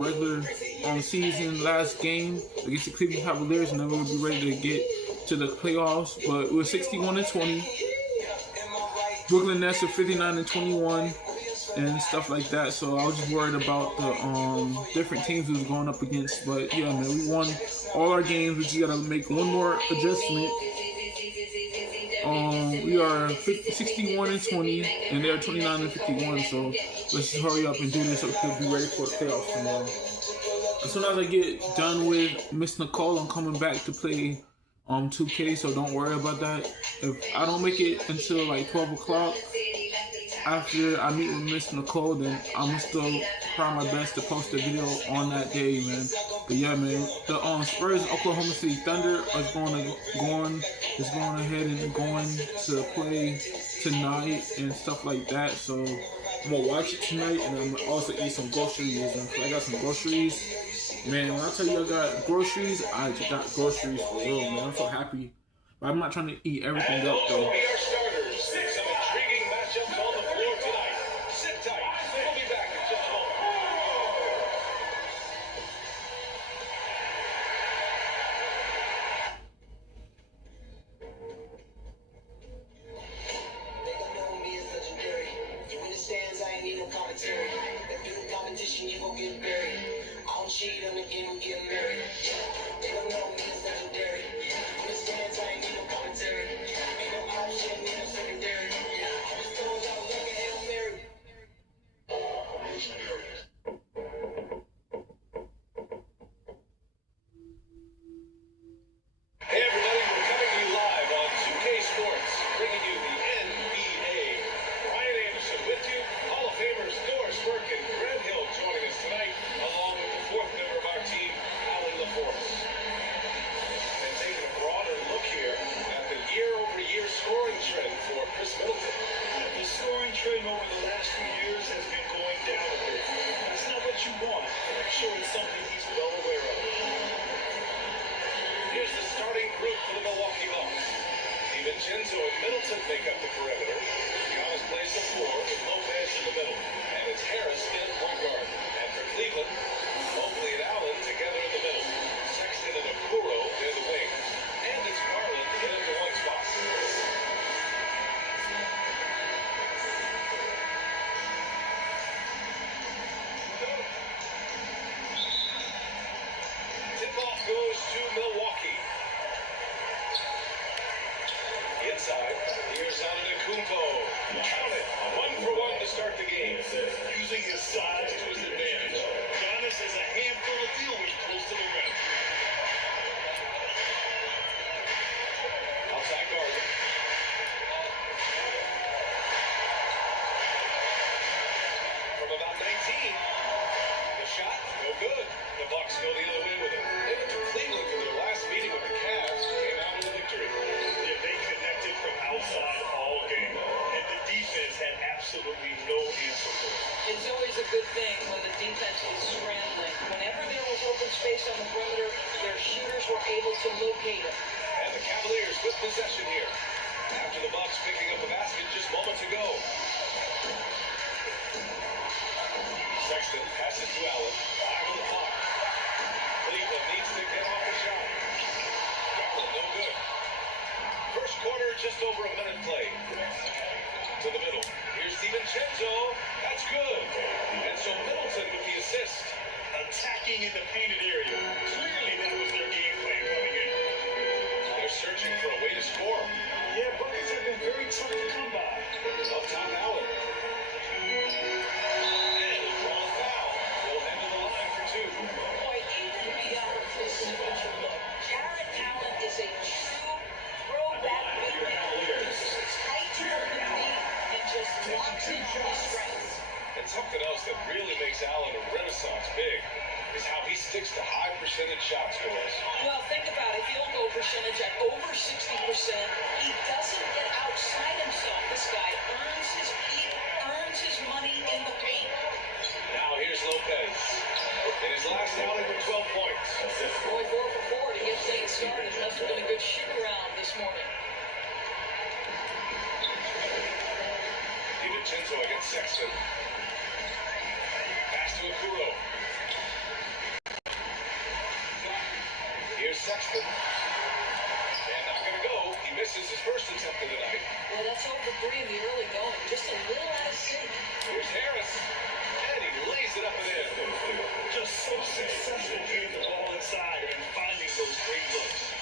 regular season last game against the Cleveland Cavaliers, and then we'll be ready to get to the playoffs. But we're 61-20. Brooklyn Nets are 59-21 and stuff like that. So I was just worried about the different teams we was going up against. But yeah, man, we won all our games. We just gotta make one more adjustment. We are 61-20, and they're 29-51. So let's just hurry up and do this so we can be ready for the playoffs tomorrow. As soon as I get done with Miss Nicole, I'm coming back to play 2K. So don't worry about that. If I don't make it until like 12 o'clock after I meet with Miss Nicole, then I'm still trying my best to post a video on that day, man. But yeah, man, the Spurs Oklahoma City Thunder is going ahead and going to play tonight and stuff like that. So I'm gonna watch it tonight, and I'm gonna also eat some groceries. And I got some groceries, man. When I tell you I got groceries, I just got groceries for real, man. I'm so happy, but I'm not trying to eat everything up though. Vincenzo and Middleton make up the perimeter. Giannis plays the floor with Lopez in the middle. And it's Harris in at point guard. And for Cleveland, Mobley and Allen together in the middle. Sexton and Okoro near the wings. And it's Garland in at the one spot. Tip-off goes to Milwaukee. Inside, here's Antetokounmpo. Count it, 1-for-1 to start the game. Using his size to his advantage. Giannis is a handful to deal with close to the rim. Outside Garland. From about 19. The shot, no good. The Bucks go the other way with it. They went to Cleveland for their last meeting with the Cavs. Came out with a victory. From outside all game, and the defense had absolutely no answer for it. It's always a good thing when the defense is scrambling. Whenever there was open space on the perimeter, their shooters were able to locate it. And the Cavaliers with possession here. After the Bucks picking up the basket just moments ago. Sexton passes to Allen. 5 on the clock. Cleveland needs to get off the shot. Garland, no good. First quarter, just over a minute play. To the middle. Here's DiVincenzo. That's good. And so Middleton with the assist. Attacking in the painted area. Clearly that was their game plan coming in. They're searching for a way to score. Yeah, buckets have been very tough to come by. Up top, Allen. And he'll draw a foul. He'll head to the line for 2. Boy, even beyond this signature look, Jarrett Allen is a true throwback big man. Tight to the knee and just locks in on his strengths. And something else that really makes Allen a renaissance big is how he sticks to high percentage shots for us. Well, think about it. Field goal percentage at over 60%. He doesn't get outside himself. This guy earns his money in the paint. Now here's Lopez. In his last outing with 12 points. Boy, 4 for 4 to get things started. Must have been a good shoot around this morning. DiVincenzo against Sexton. Pass to Okoro. Here's Sexton. And not going to go. He misses his first attempt of the night. Well, that's over 3 in the early going. Just a little out of sync. Here's Harris. And he lays it up and in. Just so successful getting the ball inside and finding those great looks.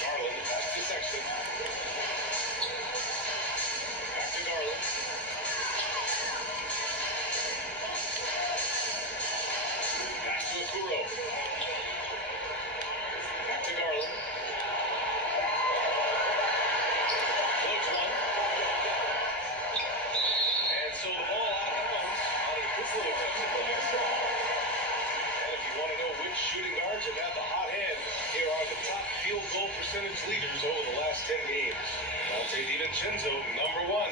Garland pass to Sexton. Back to Garland. Pass to Okuro. Back to Garland. Floats one. And so the ball out of bounds on a quick little attempt at the next. And if you want to know which shooting guards have had the hot hand, here are the top field goal percentage leaders over the last 10 games. Dante DiVincenzo, number 1.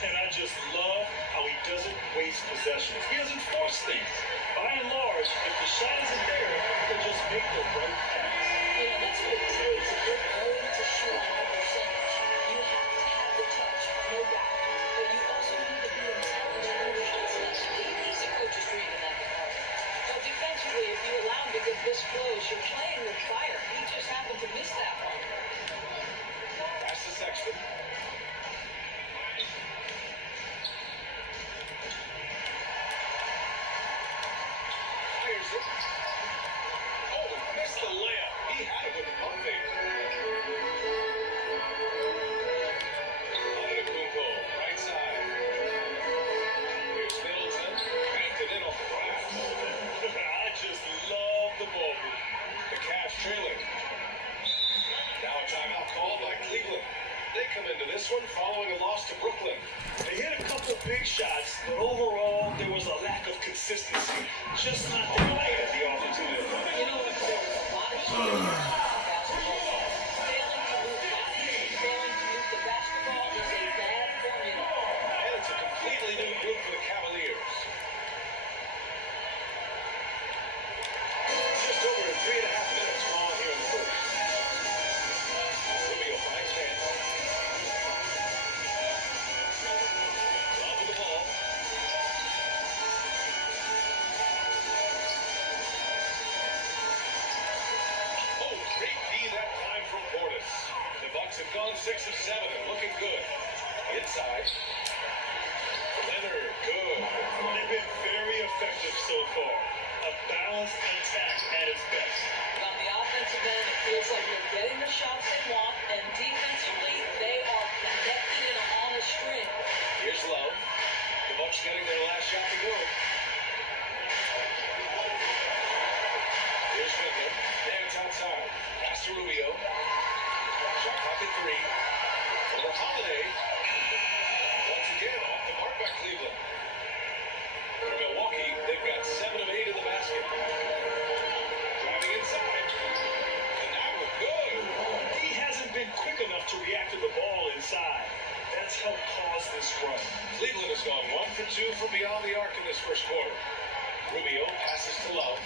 And I just love how he doesn't waste possessions. He doesn't force things. By and large, if the shot isn't there, he'll just make the right pass. You know, that's what it takes if you're going to shoot a high percentage. You have to have the touch, no doubt. But you also need to be intelligent in your shot selection. He's a coach's dream in that department. But defensively, if you allow him to get this close, you're playing with fire. He just happened to miss that one. Pass to Sexton. Fires it. Oh, missed the layup. He had it with the pump fake. Antetokounmpo, right side. Here's Middleton. Banked it in off the glass. I just love the ball movement. The Cavs trailing. Now a timeout called by Cleveland. They come into this one following a loss to Brooklyn. They hit a couple big shots, but overall, there was a lack of consistency. Just not there to get the offensive end. You know what? There was a lot of shooting in basketball. Failing to move bodies and failing to move the basketball is a bad formula. And it's a completely new group for the Cavaliers. Just over 3.5 minutes long here in the first. Rubio finds man. Love with the ball. Oh, great D that time from Portis. The Bucks have gone 6 of 7 and looking good. Inside. Leonard, good. They've been very effective so far. A balanced attack at its best. On the offensive end, it feels like they're getting the shots they want, and defensively, they are connected and on a string. Here's Love. The Bucks getting their last shot to go. Here's Wiggler. Dance outside. Pass to Rubio. Shot clock at 3. Over Holiday. Once again, off the mark by Cleveland. For Milwaukee, they've got 7 of 8 in the basket. Driving inside. Kanawa, good. He hasn't been quick enough to react to the ball inside. That's helped cause this run. Cleveland has gone 1 for 2 from beyond the arc in this first quarter. Rubio passes to Love.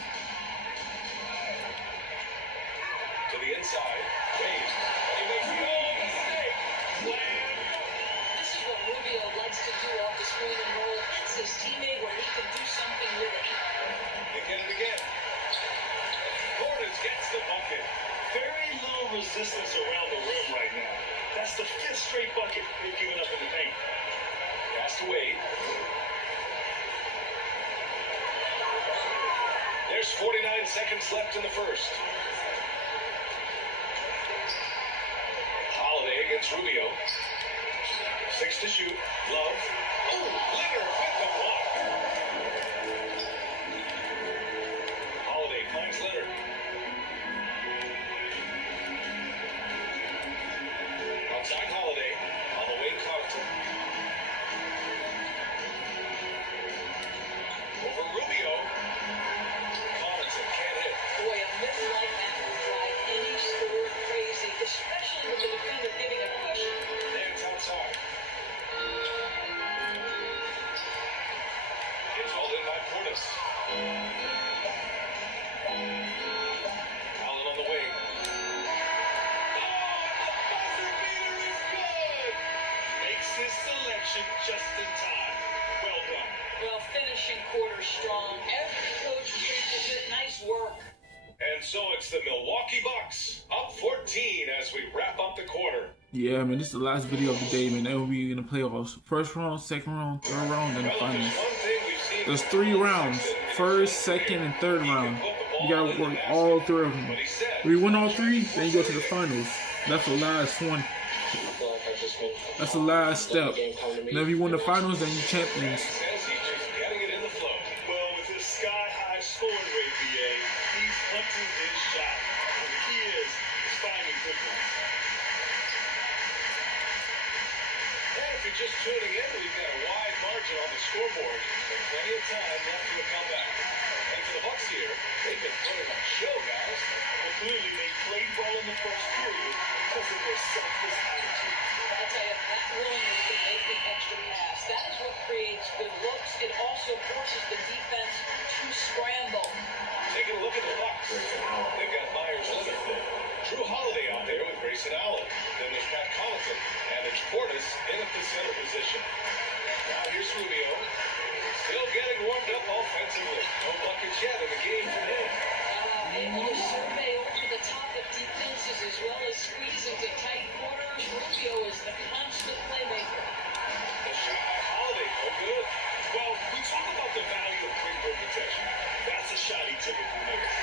To the inside. Wade. And he makes no mistake. Slam. This is what Rubio likes to do off the screen and roll. It's his teammate where he can do something with it. They get it again. Portis gets the bucket. Very little resistance around the rim right now. That's the 5th straight bucket they've given up in the paint. Pass to Wade. There's 49 seconds left in the first. Holiday against Rubio. 6 to shoot. Love. Oh, Leonard with the block. Holiday finds Leonard. Outside Holiday. On the wing, Connaughton. Over Rubio. Connaughton can't hit. Boy, a miss like that will drive any scorer crazy, especially with the defender giving a cushion. Dance outside. So it's the Milwaukee Bucks up 14 as we wrap up the quarter. Yeah, man, this is the last video of the day, man. That will be in the playoffs. First round, second round, third round, then the finals. There's 3 rounds. First, second, and third round. You gotta work all 3 of them. If you win all 3, then you go to the finals. That's the last one. That's the last step. Now if you win the finals, then you're champions. Well, with his sky-high scoring rate, BA, he's hunting his shot. And the key is finding good ones. And if you're just tuning in, we've got a wide margin on the scoreboard. So plenty of time left for a comeback. And for the Bucks here, they've been putting on a show, guys. Well, clearly they played well in the first period because of their selfless attitude. I'll tell you, that willingness to make the extra pass, that is what creates good looks. It also forces the defense to scramble. Taking a look at the Bucks. They've got Myers Leonard. Drew Holiday out there with Grayson Allen. Then there's Pat Connaughton. And it's Portis in at the center position. Now here's Rubio. Still getting warmed up offensively. No buckets yet in the game for him. Able to survey over to the top of defenses as well as squeeze into tight corners. Rubio is the constant playmaker. The shot by Holiday. No good. Well, we talk about the value of quick rim protection. That's a shot he typically makes.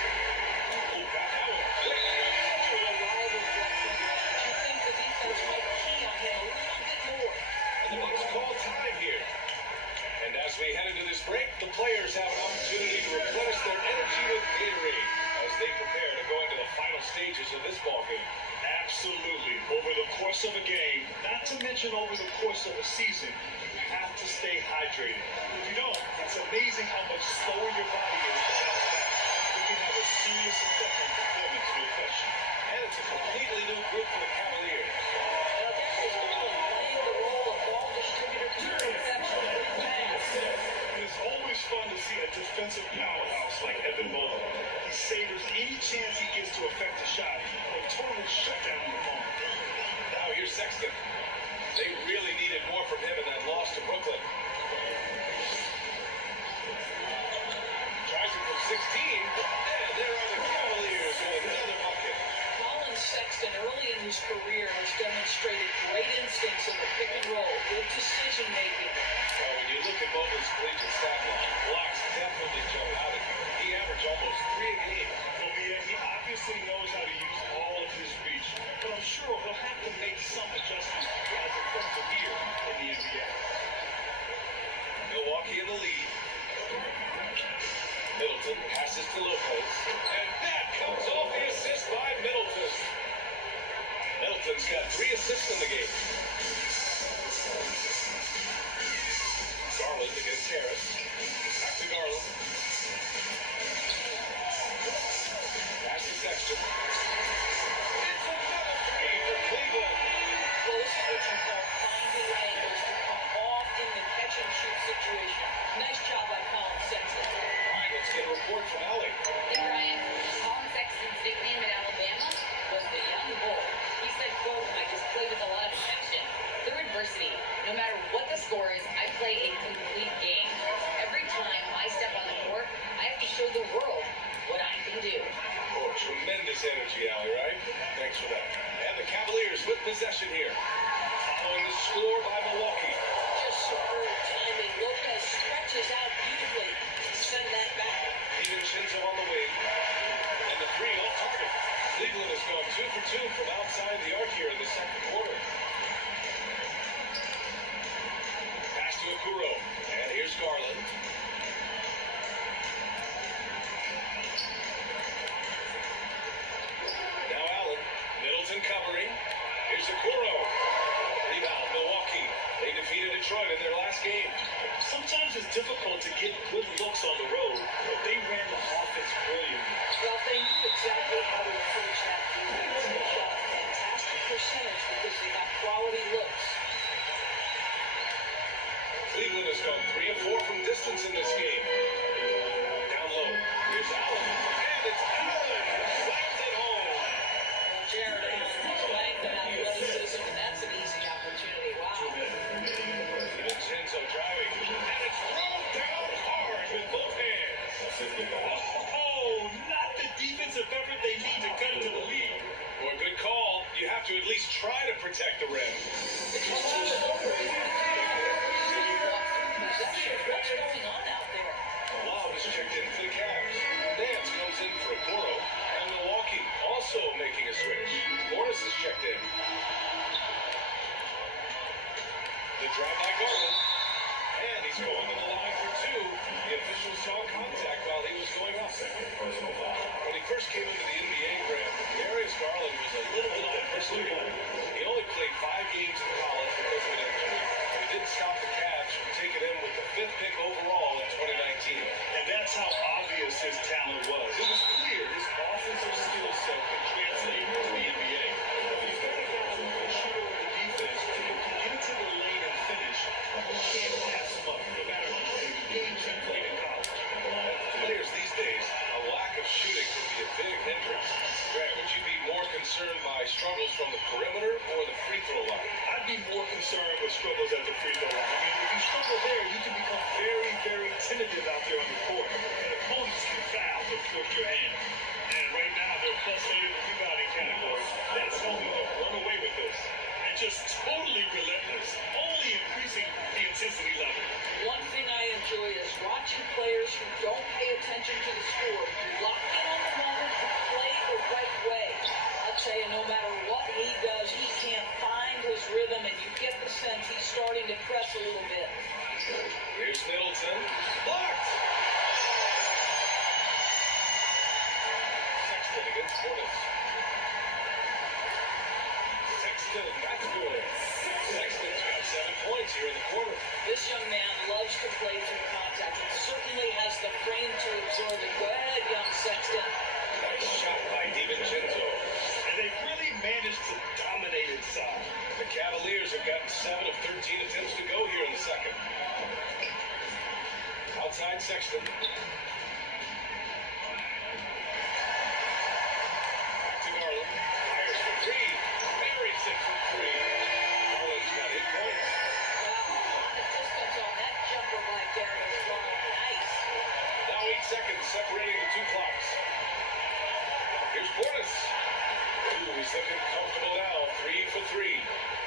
Oh, got that one. Such a reliable deflection. You think the defense might key on him a little bit more. And the Bucks call time here. And as we head into this break, the players have an opportunity to replenish their energy with Gatorade as they prepare to go into the final stages of this ballgame. Absolutely. Over the course of a game, not to mention over the course of a season, you have to stay hydrated. If you don't, it's amazing how much slower your body is to bounce back. It can have a serious effect on performance, no question. And it's a completely new group for the Cavaliers. Now, Darius Garland playing the role of ball distributor to perfection with pass. It's always fun to see a defensive powerhouse like Evan Mobley. He savors any chance he gets to affect a shot or totally shut down the opponent. Now here's Sexton. They really needed more from him in that loss to Brooklyn. Tries it from 16, and there are the Cavaliers with another bucket. Colin Sexton, early in his career, has demonstrated great instincts in the pick and roll, good decision making. Well, when you look at Mobley's collegiate stat line, blocks definitely jump out at you. He averaged almost 3 a game. Well, he obviously knows how to use all of his reach, but I'm sure he'll have to make some adjustments as it comes to here in the NBA. Milwaukee in the lead. Middleton passes to Lopez, and that comes off the assist by Middleton. Middleton's got 3 assists in the game. Garland against Harris. Back to Garland. Pass to Sexton. It's another 3 for Cleveland. Well, this is what you call finding angles to come off in the catch and shoot situation. Nice job by Colin Sexton. All right, let's get a report from Ellie. Hey Brian, Colin Sexton's nickname in Alabama was the young bull. He said, quote, I just play with a lot of passion. Through adversity, no matter what the score is, I play a complete game. Every time I step on the court, I have to show the world what I can do. Oh, tremendous energy, Allie, right? Thanks for that. And the Cavaliers with possession here. Following the score by Milwaukee. Just superb timing. Lopez stretches out beautifully to send that back. DiVincenzo on the wing. And the 3 off target. Cleveland has gone 2 for 2 from outside the arc here in the second quarter. Pass to Okoro. And here's Garland. Now Allen. Middleton covering. Here's Okoro. Rebound, Milwaukee. They defeated Detroit in their last game. Sometimes it's difficult to get good looks on the road, but they ran the offense brilliantly. Well, they knew exactly how to approach that defense. They shot a fantastic percentage because they got quality looks. Cleveland has gone 3 of 4 from distance in this game. Down low. Here's Allen. And it's Allen. Slams it home. Well, Jared Allen's length and athleticism, that's an easy opportunity. Wow. DiVincenzo driving. And it's thrown down hard with both hands. Oh, not the defensive effort they have to at least try to protect the rim. What's going on out there? Lob is checked in for the Cavs. Nance comes in for Okoro. And Milwaukee also making a switch. Morris is checked in. The drive by Garland. And he's going to the line for two. The official saw contact while he was going up. When he first came into the NBA, Graham, Darius Garland was a little bit unpredictable. He only played 5 games in college because of an injury. But he didn't stop the Cavs from taking him with the 5th pick overall in 2019. And that's how obvious his talent was. It was clear his offensive skill set could translate to the NBA. He's got a guy who can shoot over the defense, who can get into the lane and finish, who can't pass him up, no matter how many games he played in college. Players these days, a lack of shooting can be a big hindrance. Grant, would you be more concerned by struggles from the perimeter or the free throw line? I'd be more concerned with struggles at the free throw line. I mean, if you struggle there, you can become very, very tentative out there on the court. And opponents can foul to force your hand. And right now, they're plus 8 in the rebounding category. That's helping them run away with this. And just totally relentless, only increasing the intensity level. One thing I enjoy is watching players who don't pay attention to the score, lock in on the moment and play the right way. I'll tell you, no matter what he does, he can't find his rhythm, and you get the sense he's starting to press a little bit. Here's Middleton. Blocked! Sexton against Portis. Sexton back to it. Sexton's got 7 points here in the quarter. This young man loves to play through contact and certainly has the frame to absorb it. Go ahead, young Sexton. Nice shot by DiVincenzo. And they've really managed to dominate inside. The Cavaliers have gotten 7 of 13 attempts to go here in the second. Outside Sexton. Back to Garland. Fires for 3. Buries it from 3. Garland's got 8 points. Wow, a lot of distance on that jumper by Darius Garland. Nice. Now 8 seconds separating the 2 clocks. Here's Portis. Ooh, he's looking comfortable now. 3 for 3.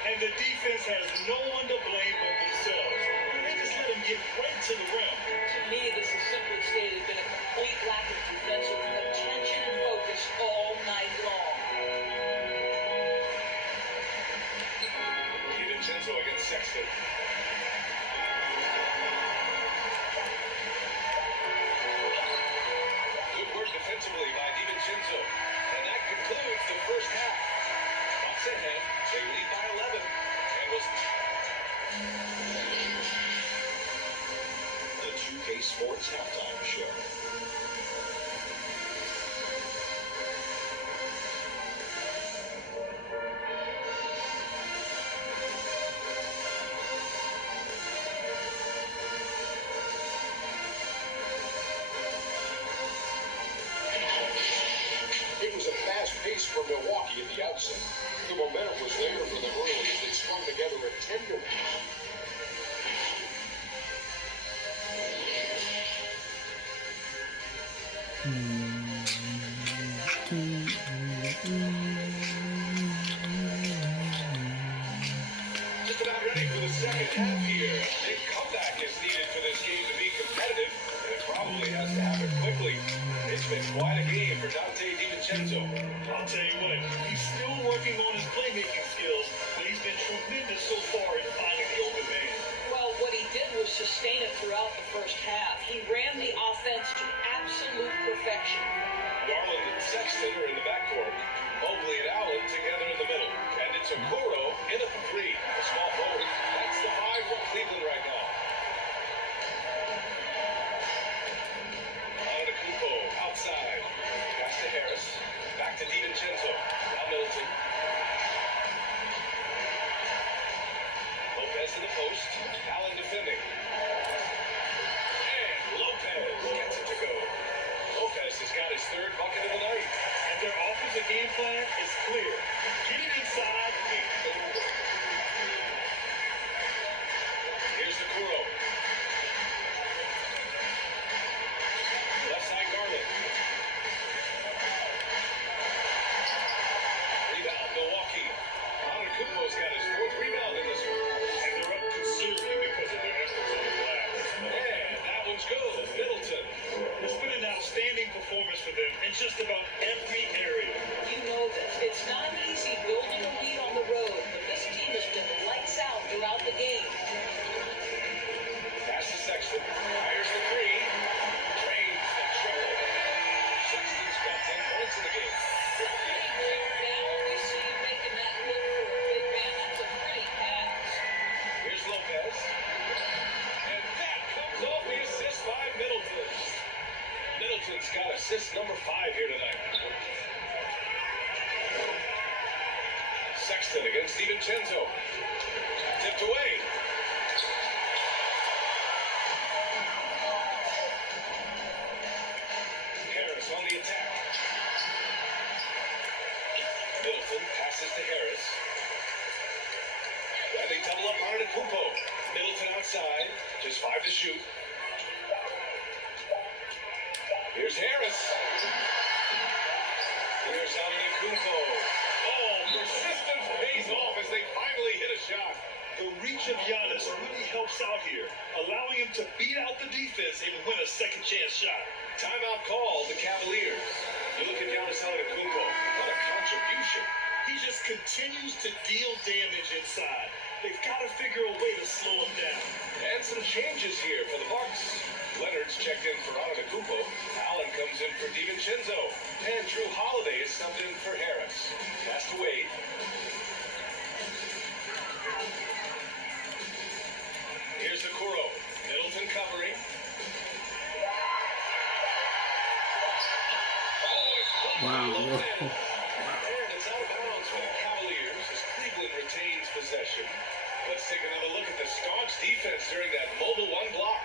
And the defense has no one to blame but themselves. They just let him get right to the rim. To me, this is simply stated been a complete lack of defensive attention and focus all night long. DiVincenzo against Sexton. Good work defensively by DiVincenzo. And that concludes the first half. Bucks ahead. They lead by 11. And was The 2K Sports Halftime Show. It was a fast pace from Milwaukee at the outset. The momentum was there for them early as they strung together a tender match. just about ready for the second half here. Big comeback is needed for this game to be competitive, and it probably has to happen quickly. It's been quite a game for Dante DiVincenzo. I'll tell you what, he's still working on his playmaking skills, but he's been tremendous so far in finding the open man. Well, what he did was sustain it throughout the first half. He ran the offense to absolute perfection. Garland and Sexton are in the backcourt. Mobley and Allen together in the middle. And it's Okoro in at the 3. A small forward. That's the 5 for Cleveland right now. Antetokounmpo outside. Pass to Harris. Back to DiVincenzo. Now Middleton. Lopez in the post. Allen defending. And Lopez gets it to go. Lopez has got his 3rd bucket of the night. And their offensive game plan is clear. Get it inside and go to work. Here's the Kuro. Left side Garland. Rebound Milwaukee. performance for them in just about every area. You know this. It's not easy building a lead on the road, but this team has been lights out throughout the game. Pass to Sexton. Fires the three. Drains the triple. Sexton's got 10 points in the game. We see you making that look for a big man. That's a pretty pass. Here's Lopez. And that comes off the assist by Middleton. Middleton's got assist number 5 here tonight. Sexton against DiVincenzo. Tipped away. Harris on the attack. Middleton passes to Harris. And they double up on Kumpo. Middleton outside. Just 5 to shoot. Here's Harris. Here's Kumpo. Oh, persistence pays off as they finally hit a shot. The reach of Giannis really helps out here, allowing him to beat out the defense and win a second chance shot. Timeout called the Cavaliers. You look at Giannis Kumpo. What a contribution. He just continues to deal damage inside. They've got to figure a way to slow him down. And some changes here for the Bucks. Leonard's checked in for Kumpo. Allen comes in for DiVincenzo. And Drew Holiday is subbed in for Harris. Pass to Wade. Here's the Kuro. Middleton covering. Wow. And it's out of bounds for the Cavaliers as Cleveland retains possession. Let's take another look at the staunch defense during that mobile one block.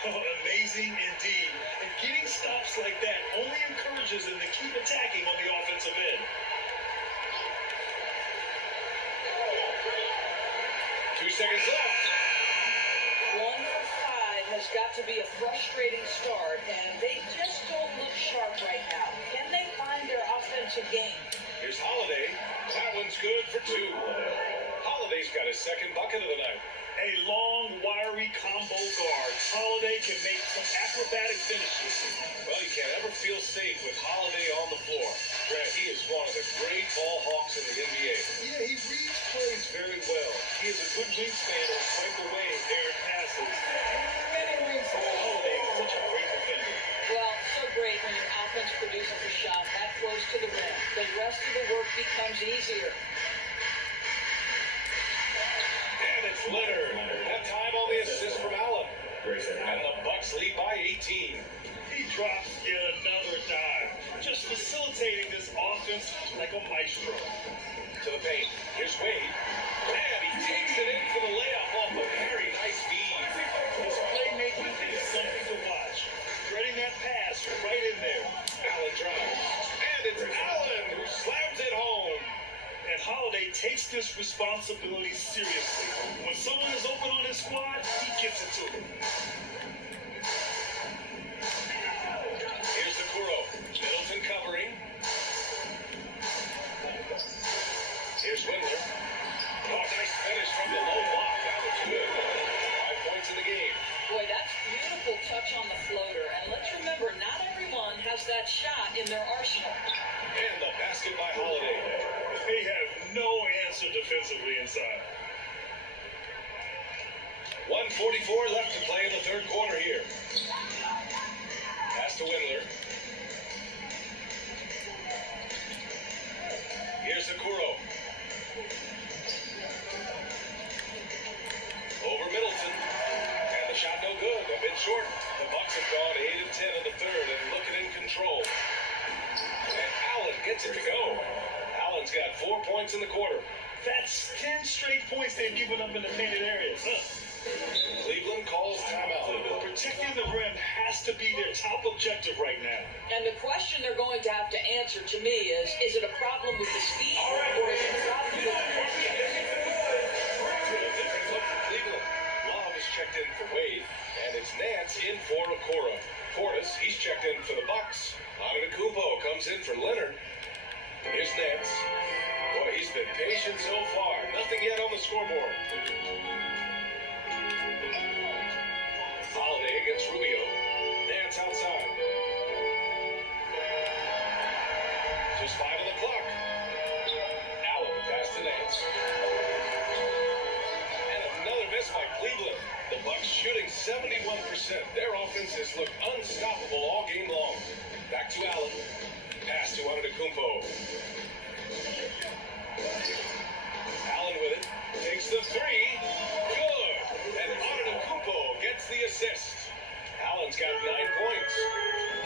Oh, amazing indeed. And getting stops like that only encourages them to keep attacking on the offensive end. 2 seconds left. 1 for 5 has got to be a frustrating start, and they just don't look sharp right now. Can they find their offensive game? Here's Holiday. That one's good for 2. Holiday's got his second bucket of the night. A long, wiry combo guard. Holiday can make some acrobatic finishes. Well, you can't ever feel safe with Holiday on the floor. Grant, he is one of the great ball hawks in the NBA. Yeah, he reads plays very well. He is a good wingspan to swipe away errant passes. And in many reasons, Holiday is such a great defender. Well, so great when your offense produces a shot. That flows to the rim. The rest of the work becomes easier. And it's Leonard. That time on the assist from Allen. And the Bucks lead by 18. He drops yet another dime, just facilitating this offense like a maestro. To the paint. Here's Wade. And he takes it in for the layup off a very nice feed. His playmaking is something to watch. Threading that pass right in there. Allen drives. And it's Allen who slams it home. And Holiday takes this responsibility seriously. When someone is open on his squad, he gives it to them. Here's the Kuro. Middleton covering. Here's Windler. Oh, nice finish from the low block. That was good. 5 points in the game. Boy, that's beautiful touch on the floater. And let's remember, not everyone has that shot in their arsenal. And the basket by Holiday. They have no answer defensively inside. 1:44 left to play in the third quarter here. Pass to Windler. Here's the Kuro. Over Middleton. And the shot no good. A bit short. The Bucks have gone 8 of 10 in the third and looking in control. And Allen gets it to go. Allen's got 4 points in the quarter. That's 10 straight points they've given up in the painted areas. Cleveland calls timeout. Protecting the rim has to be their top objective right now. And the question they're going to have to answer to me is it a problem with the speed or is it a problem with the tactics? Different look for Cleveland. Love is checked in for Wade, and it's Nance in for Okoro. Portis, he's checked in for the Bucks. Kumpo comes in for Leonard. Here's Nance. Boy, he's been patient so far. Nothing yet on the scoreboard. Holiday against Rubio. Nance outside. to Allen. Pass to Antetokounmpo. Allen with it. Takes the three. Good. And Antetokounmpo gets the assist. Allen's got 9 points.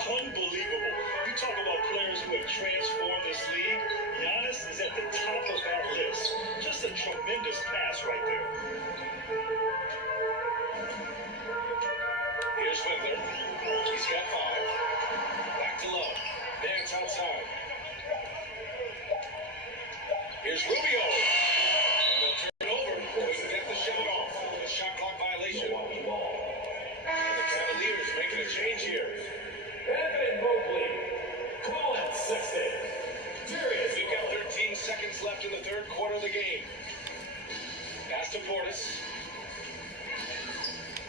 Unbelievable. You talk about players who have transformed this league. Giannis is at the top of that list. Just a tremendous pass right there. Here's Windler. He's got 5. Back to Love. Dance outside. Here's Rubio. And they'll turn it over. Couldn't get the shot off. A shot clock violation. And the Cavaliers making a change here. Evan Mobley, Colin Sexton, We've got 13 seconds left in the third quarter of the game. Pass to Portis.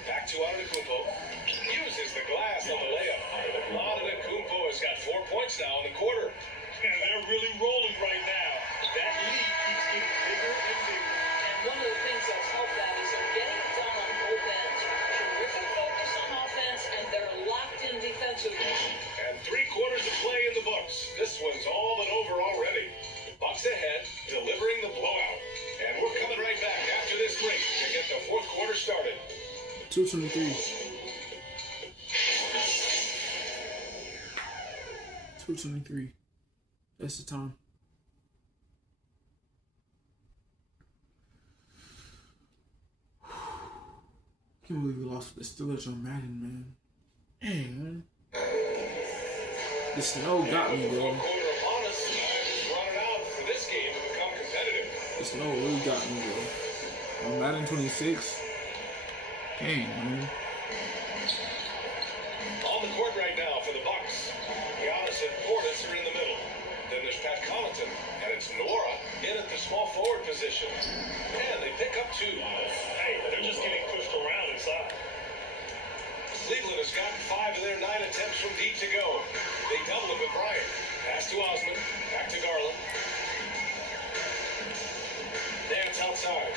Back to Antetokounmpo. Uses the glass on the layup. Antetokounmpo has got 4 points now in the quarter. And they're really rolling right now. That lead keeps getting bigger and bigger. And one of the things that's helped that is they're getting it done on both ends. Terrific focus on offense, and they're locked in defensively. And 3 quarters of play in the books. This one's all but over already. Bucks ahead, delivering the blowout. And we're coming right back after this break to get the fourth quarter started. 2:23. 2:23. That's the time. Can't believe we lost to the Steelers on Madden, man. Dang, man. The snow got me, bro. Fourth quarter upon us. Time is running out for this game to become competitive. The snow really got me, bro. On Madden 26. Dang, man. On the court right now for the Bucks. Giannis and Portis are in the middle. Then there's Pat Connaughton, and it's Nora in at the small forward position. And they pick up 2. Hey, they're just getting pushed around inside. Cleveland has gotten 5 of their 9 attempts from deep to go. They double it with Bryant. Pass to Osman. Back to Garland. Dance outside.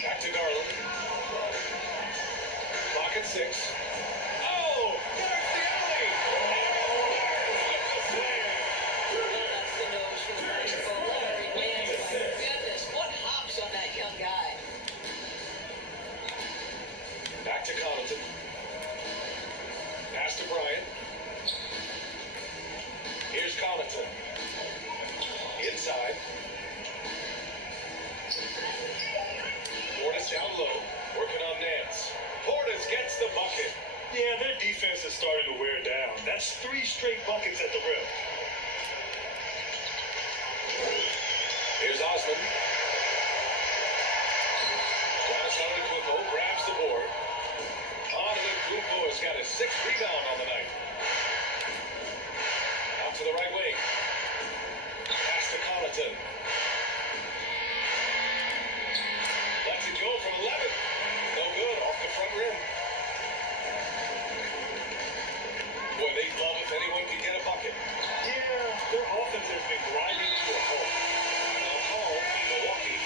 Back to Garland. Clock at 6. Oh! There's the alley! And there's the slam! Well, that's the nose for the baseball lottery, man. My goodness, what hops on that young guy. Back to Connaughton. Pass to Bryant. Here's Connaughton. Inside. Portis down low. Working on Nance. Portis gets the bucket. Yeah, their defense is starting to wear down. That's 3 straight buckets at the rim. Here's Osman. Giannis Antetokounmpo grabs the board. Antetokounmpo has got his 6th rebound on the night. Out to the right wing. Pass to Connaughton. Lets it go from 11. No good, off the front rim. Boy, they'd love if anyone could get a bucket. Yeah, their offense has been grinding to a halt. Now call Milwaukee.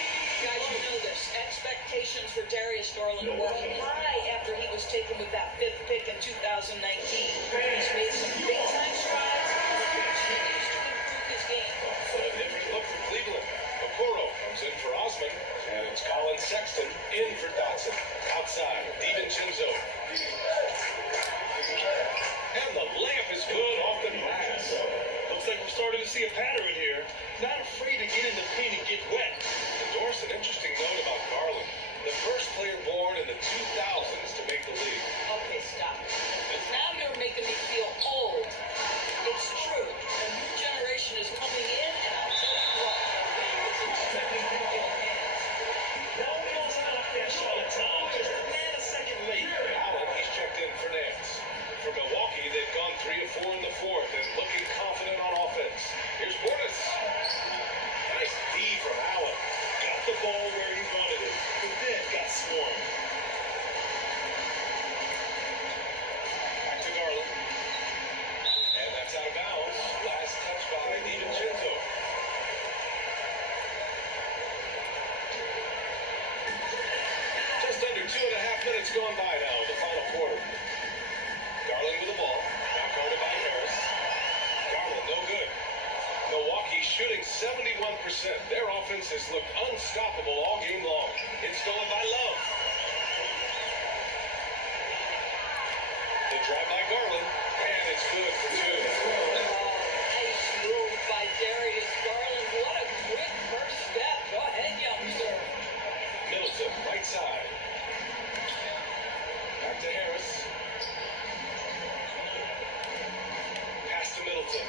Guys, you know this. Expectations for Darius Garland were high after he was taken with that 5th pick in 2019. He's made some big-time strides and continues to improve his game. A different look for Cleveland. Okoro comes in for Osman, and it's Colin Sexton in for Dotson. Outside, DiVincenzo. And the layup is good off the glass. Looks like we're starting to see a pattern here. Not afraid to get in the paint and get wet. Endorse an interesting note about Garland. The first player born in the 2000s to make the league. Okay, stop. Now you're making me feel old. It's true. A new generation is coming in, and I'll tell you what, the league is expecting to get hands. Almost got that shot in time. Just a man a second late. Allen, he's checked in for Nance. For Milwaukee, they've gone 3 of 4 in the fourth and looking confident on offense. Here's Portis. Nice D from Allen. Got the ball where he wanted it, but then got swarmed. Back to Garland. And that's out of bounds. Last touch by DiVincenzo. Just under 2.5 minutes gone by now in the final quarter. Garland with a defense has looked unstoppable all game long. It's stolen by Love. The drive by Garland, and it's good for two. Nice move by Darius Garland. What a quick first step. Go ahead, youngster. Middleton, right side. Back to Harris. Pass to Middleton.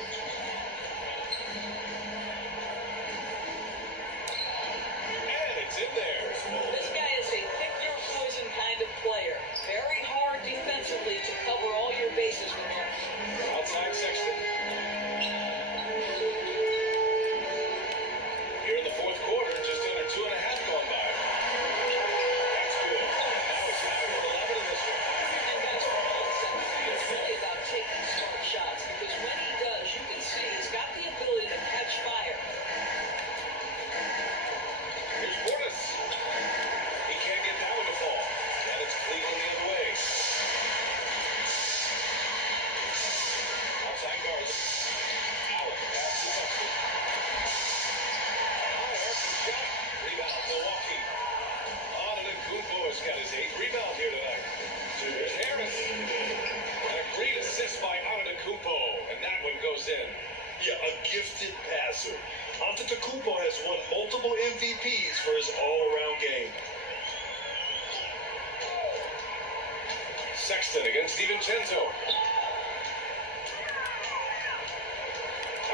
And it's in there. This guy is a pick-your-poison kind of player. Very hard defensively to cover all your bases with him. Outside Sexton. Here in the fourth quarter, just under 2.5 gone by. That's good. Now it's 9 for 11 in this one. And guys, for all it's really about taking smart shots, because when he does, you can see he's got the ability to catch fire. Here's Portis. He can't get that one to fall. And it's Cleveland the other way. Outside Garland. Allen pass to Sexton. High arcing shot. Rebound Milwaukee. Antetokounmpo has got his 8th rebound here tonight. There's Harris. And a great assist by Antetokounmpo. And that one goes in. Yeah, a gifted passer. Antetokounmpo has won multiple MVPs for his all-around game. Sexton against DiVincenzo.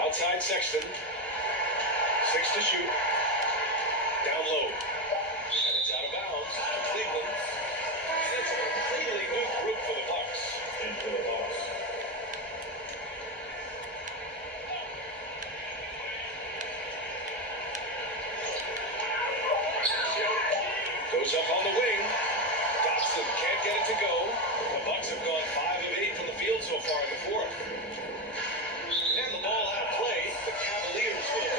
Outside Sexton. 6 to shoot. Down low. And it's out of bounds to Cleveland. It's a completely new group for the Bucks. Goes up on the wing. Dobson can't get it to go. The Bucks have gone 5 of 8 from the field so far in the fourth. And the ball out of play. The Cavaliers win.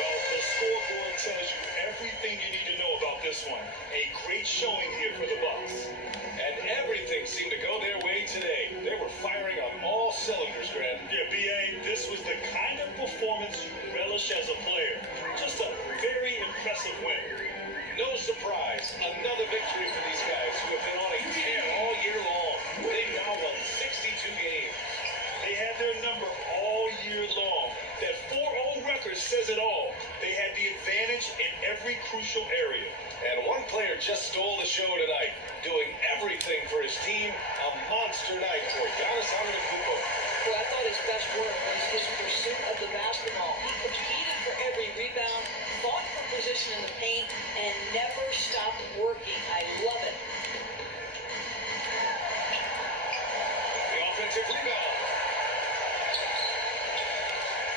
Well, the scoreboard tells you everything you need to know about this one. A great showing here for the Bucks. And everything seemed to go their way today. They were firing on all cylinders, Grant. Yeah, B.A., this was the kind of performance you relish as a player. Just a very impressive win. No surprise, another victory for these guys who have been on a tear all year long. They've now won 62 games. They had their number all year long. That 4-0 record says it all. They had the advantage in every crucial area. And one player just stole the show tonight, doing everything for his team. A monster night for Giannis Antetokounmpo. Boy, I thought his best work was his pursuit of the basketball. He competed for every rebound, fought for position in the paint, and never stopped working. I love it. The offensive rebound.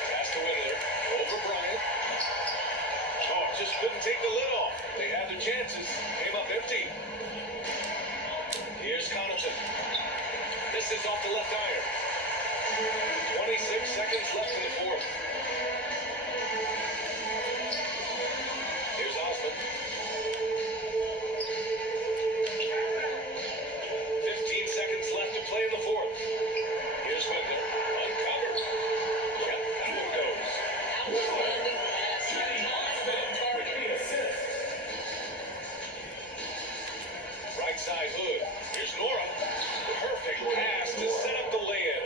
Pass to Windler. Over Bryant. Oh, just couldn't take the lid off. They had their chances. Came up empty. Here's Connaughton. This is off the left iron. 26 seconds left in the fourth. Here's Osman. 15 seconds left to play in the fourth. Here's Windler. Uncovered. Yep, that one goes. Outstanding pass. On target. Right side Hood. Here's Nora. Perfect pass to set up the lay-in.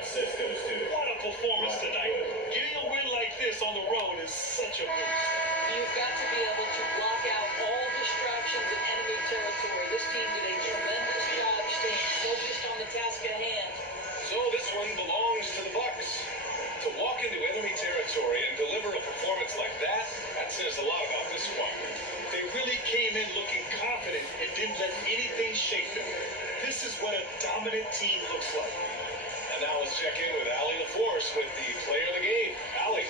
What a performance tonight. Getting a win like this on the road is such a boost. You've got to be able to block out all distractions in enemy territory. This team did a tremendous job staying focused on the task at hand. So this one belongs to the Bucks. To walk into enemy territory and deliver a performance like that says a lot about this squad. They really came in looking confident and didn't let anything shake them. This is what a dominant team looks like. And now let's check in with Allie LaForce with the player of the game. Allie.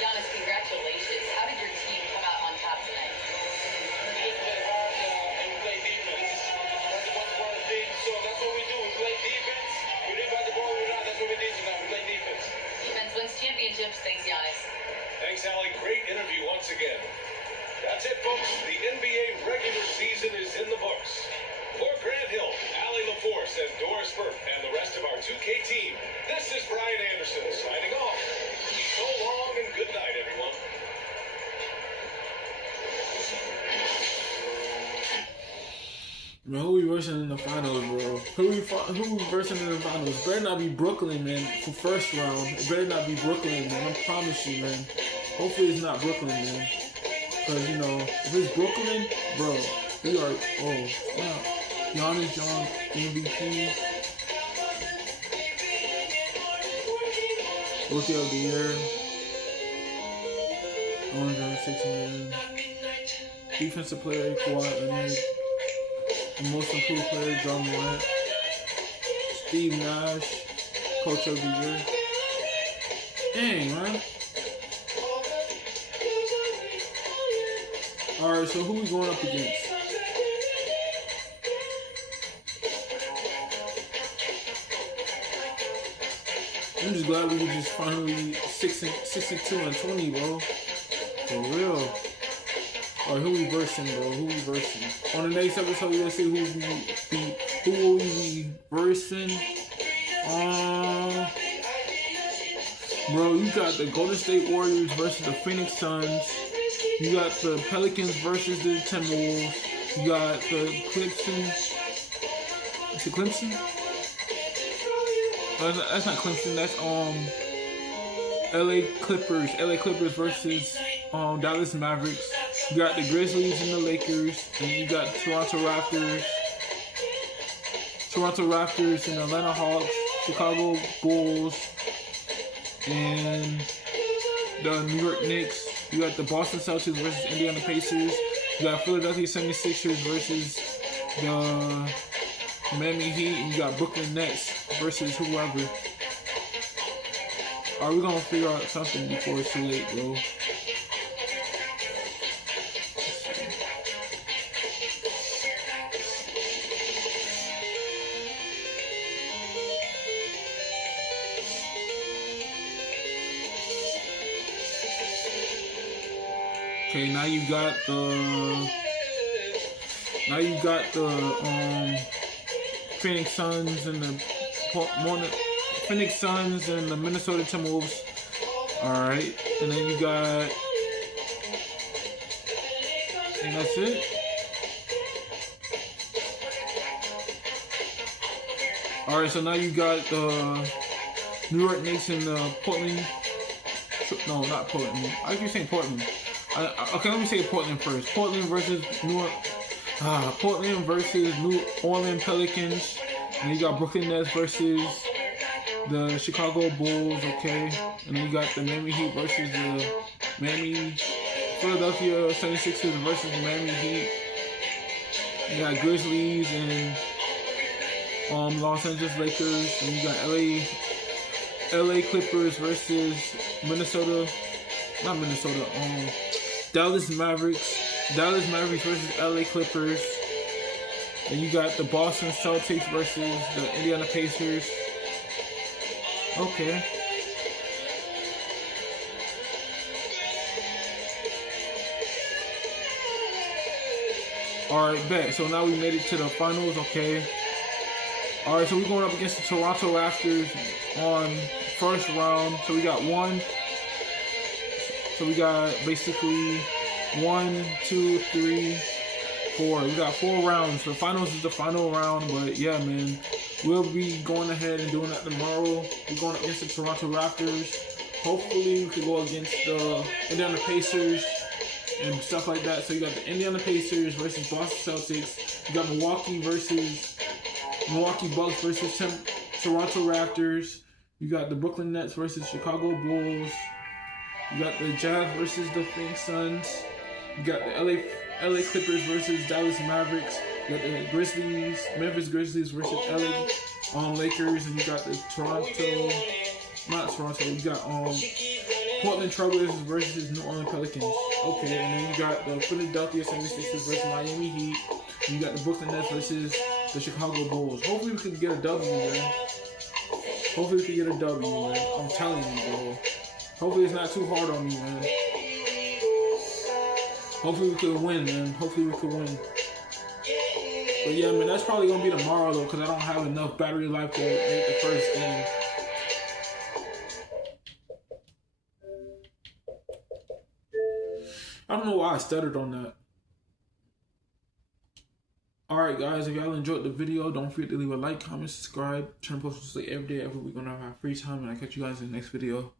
Giannis, congratulations. How did your team come out on top tonight? We just play hard and we play defense. That's the most important thing. So that's what we do. We play defense. We didn't run the ball or not. That's what we did tonight. We play defense. Defense wins championships. Thanks, Giannis. Thanks, Allie. Great interview once again. That's it, folks. The NBA regular season is in the books. For Grant Hill, Allie LaForce, and Doris Burke, and the rest of our 2K team, this is Brian Anderson signing off. So long and good night, everyone. Man, who we versing in the finals, bro? Who we versing in the finals? Better not be Brooklyn, man, for first round. It better not be Brooklyn, man. I promise you, man. Hopefully it's not Brooklyn, man. Because, you know, if it's Brooklyn, bro, we are, oh, snap. Giannis John, MVP. Rookie of the year. 106 million. Defensive player, Kawhi Leonard. The most improved player, John Morant. Steve Nash, coach of the year. Dang, man. Alright, so who we going up against? I'm just glad we were just finally 62-20, bro. For real. Alright, who we versing, bro? Who we versing? On the next episode, we'll see who will we be versing. Bro, you got the Golden State Warriors versus the Phoenix Suns. You got the Pelicans versus the Timberwolves. You got the Clemson. Is it Clemson? That's not Clemson. That's LA Clippers. LA Clippers versus Dallas Mavericks. You got the Grizzlies and the Lakers, and you got Toronto Raptors and the Atlanta Hawks, Chicago Bulls, and the New York Knicks. You got the Boston Celtics versus Indiana Pacers. You got Philadelphia 76ers versus the Miami Heat, and you got Brooklyn Nets versus whoever. Alright, we're gonna figure out something before it's too late, bro. Okay, now you got the Phoenix Suns and the Minnesota Timberwolves. All right, and then you got, and that's it. All right, so now you got the New York Knicks and the Portland. No, not Portland. I keep saying Portland. Okay, let me say Portland first. Portland versus New Orleans Pelicans. And you got Brooklyn Nets versus the Chicago Bulls, okay? And then you got the Miami Heat versus the Philadelphia 76ers versus the Miami Heat. You got Grizzlies and Los Angeles Lakers. And you got LA Clippers versus Dallas Mavericks versus LA Clippers. And you got the Boston Celtics versus the Indiana Pacers. Okay. Alright, bet. So now we made it to the finals, okay. Alright, so we're going up against the Toronto Raptors on first round. So we got basically 1, 2, 3, 4. We got 4 rounds. The finals is the final round, but yeah, man, we'll be going ahead and doing that tomorrow. We're going against the Toronto Raptors. Hopefully, we can go against the Indiana Pacers and stuff like that. So you got the Indiana Pacers versus Boston Celtics. You got Milwaukee Bucks versus Toronto Raptors. You got the Brooklyn Nets versus Chicago Bulls. You got the Jazz versus the Phoenix Suns. You got the LA Clippers versus Dallas Mavericks. You got the Memphis Grizzlies versus LA Lakers, and you got the you got Portland Trailblazers versus New Orleans Pelicans. Okay, and then you got the Philadelphia 76ers versus Miami Heat. And you got the Brooklyn Nets versus the Chicago Bulls. Hopefully we can get a W, man. I'm telling you, bro. Hopefully it's not too hard on me, man. Hopefully we could win, man. But yeah, man, that's probably going to be tomorrow, though, because I don't have enough battery life to make the first game. I don't know why I stuttered on that. Alright guys, if y'all enjoyed the video, don't forget to leave a like, comment, subscribe, turn post every day. Every week when I have free time, and I'll catch you guys in the next video.